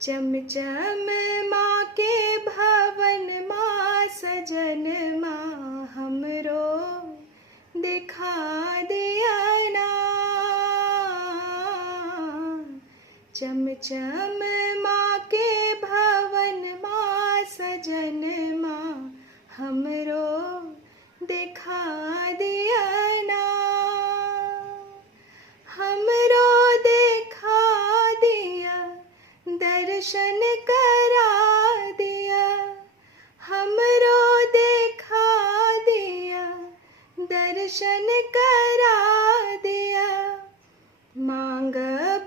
चम चम माँ के भवन माँ सजन माँ हमरो दिखा दिया ना। चम चम माँ के भवन माँ सजन माँ हमरो दिखा दिया ना। हमरो दिखा दिया दर्शन करा दिया। हमरो दिखा दिया दर्शन करा दिया। मांगब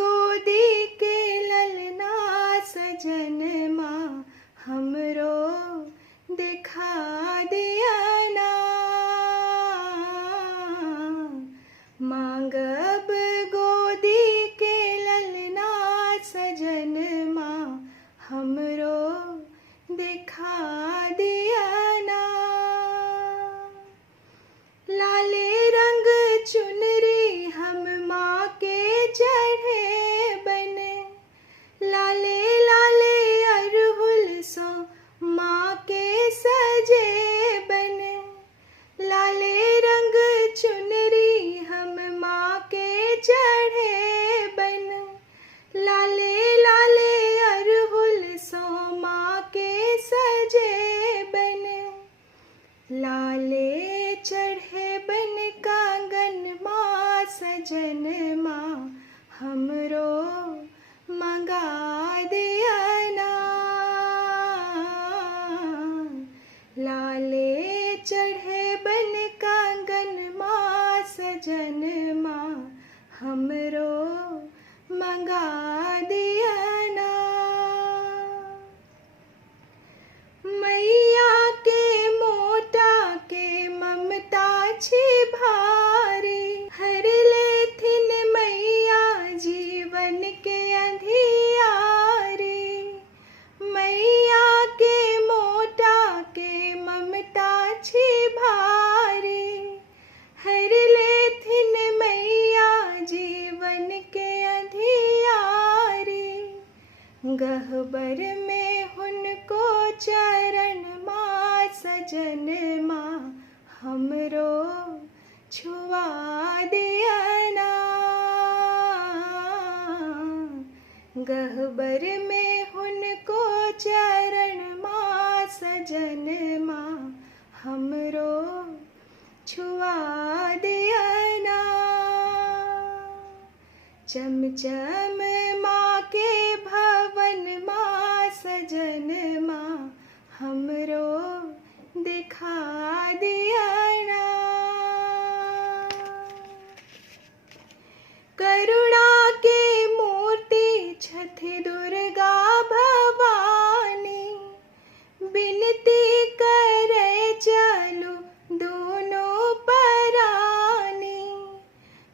गोदी के ललना सजन माँ हमरो दिखा दिया ना। मांगब गोदी के ललना सजन माँ हमरो दिखा दिया ना। लाले रंग चुनरी हम माँ के चढ़े बने। लाले लाले अरहुल सो माँ के सजे बने। लाले रंग चुनरी हम माँ के चढ़े बन। लाले लाले अरहुल सो माँ के सजे बन। लाले चढ़े बन कांगन माँ सजन माँ हमरो मंगा दिया ना। लाले चढ़े बन कांगन माँ सजन माँ हमरो मंगा दिया ना। मैया के मोटा के ममता छी भारी। हर लेथिन मैया जीवन के अंधियारी। मैया के मोटा के ममता छी भारी। हर लेथिन मैया जीवन के अंधियारी। गहबर में हुनको चरण माँ सजन माँ हमरो छुआ दिया ना। गहबर में हुनको चरण माँ सजन माँ हमरो छुआ दिया ना। चम चम माँ के भवन माँ सजन माँ हमरो दिखा दिया ना। करुणा के मूर्ति छथि दुर्गा भवानी। विनती करे चलू दोनों परानी।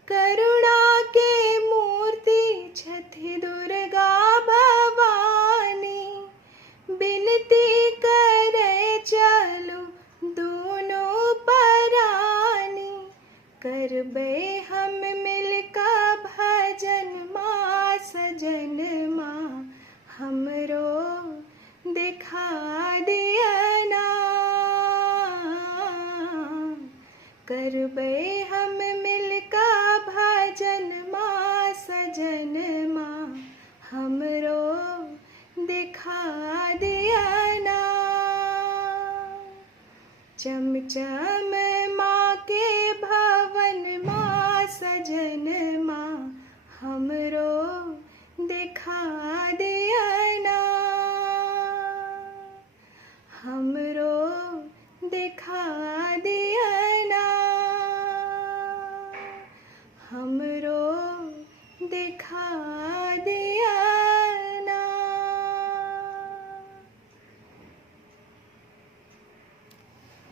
करुणा के मूर्ति छथि दुर्गा भवानी। विनती करे चलू दोनों परानी। करबे हम मिलका भजन माँ सजन माँ हमरो दिखा दिया ना। करबे हम मिलका भजन माँ सजन माँ हमरो दिखा दिया ना। चम चम माँ के भवन माँ सजन माँ हमरो दिखा दिया ना। हमरो दिखा दिया ना। हमरो दिखा दिया